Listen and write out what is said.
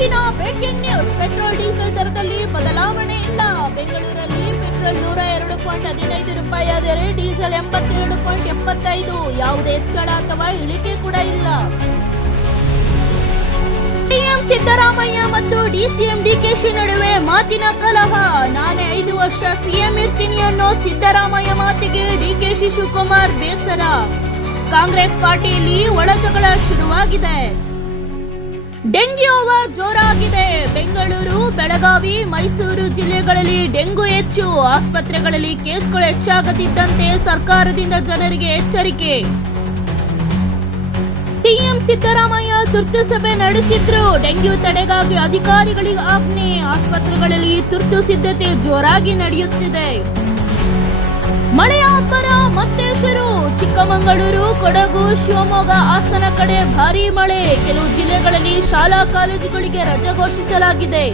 ಇವತ್ತಿನ breaking news petrol diesel ದರದಲ್ಲಿ ಬದಲಾವಣೆ ಇಲ್ಲ. ಬೆಂಗಳೂರಲ್ಲಿ ಪೆಟ್ರೋಲ್ ನೂರ ಎರಡು ಪಾಯಿಂಟ್ ಹದಿನೈದು ರೂಪಾಯಿ ಆದರೆ ಡೀಸೆಲ್ ಎಂಬತ್ತೆರಡು ಪಾಯಿಂಟ್ ಎಪ್ಪತ್ತೈದು ಯಾವುದೇ ಹೆಚ್ಚಳ ಅಥವಾ ಇಳಿಕೆ ಕೂಡ ಇಲ್ಲ. ಸಿಎಂ ಸಿದ್ದರಾಮಯ್ಯ ಮತ್ತು ಡಿಸಿಎಂ ಡಿಕೆಶಿ ನಡುವೆ ಮಾತಿನ ಕಲಹ. ನಾನೇ ಐದು ವರ್ಷ ಸಿಎಂ ಇರ್ತೀನಿ ಅನ್ನೋ ಸಿದ್ದರಾಮಯ್ಯ ಮಾತಿಗೆ ಡಿಕೆಶಿ ಶಿವಕುಮಾರ್ ಬೇಸರ. ಕಾಂಗ್ರೆಸ್ ಪಾರ್ಟಿಯಲ್ಲಿ ಒಳಜಗಳ ಶುರುವಾಗಿದೆ. ಡೆಂಗ್ಯೂ ಓವರ್ ಜೋರಾಗಿದೆ. ಬೆಂಗಳೂರು, ಬೆಳಗಾವಿ, ಮೈಸೂರು ಜಿಲ್ಲೆಗಳಲ್ಲಿ ಡೆಂಗು ಹೆಚ್ಚು. ಆಸ್ಪತ್ರೆಗಳಲ್ಲಿ ಕೇಸ್ಗಳು ಹೆಚ್ಚಾಗದಿದ್ದಂತೆ ಸರ್ಕಾರದಿಂದ ಜನರಿಗೆ ಎಚ್ಚರಿಕೆ. ಟಿಎಂ ಸಿದ್ದರಾಮಯ್ಯ ತುರ್ತು ಸಭೆ ನಡೆಸಿದ್ರು. ಡೆಂಗ್ಯೂ ತಡೆಗಾಗಿ ಅಧಿಕಾರಿಗಳಿಗೆ ಆಜ್ಞೆ. ಆಸ್ಪತ್ರೆಗಳಲ್ಲಿ ತುರ್ತು ಸಿದ್ಧತೆ ಜೋರಾಗಿ ನಡೆಯುತ್ತಿದೆ. ಮಳೆಯ ಚಿಕ್ಕಮಗಳೂರು ಕೊಡಗು ಶಿವಮೊಗ್ಗ ಹಾಸನ ಕಡೆ ಭಾರೀ ಮಳೆ. ಕೆಲವು ಜಿಲ್ಲೆಗಳಲ್ಲಿ ಶಾಲಾ ಕಾಲೇಜುಗಳಿಗೆ ರಜೆ ಘೋಷಿಸಲಾಗಿದೆ.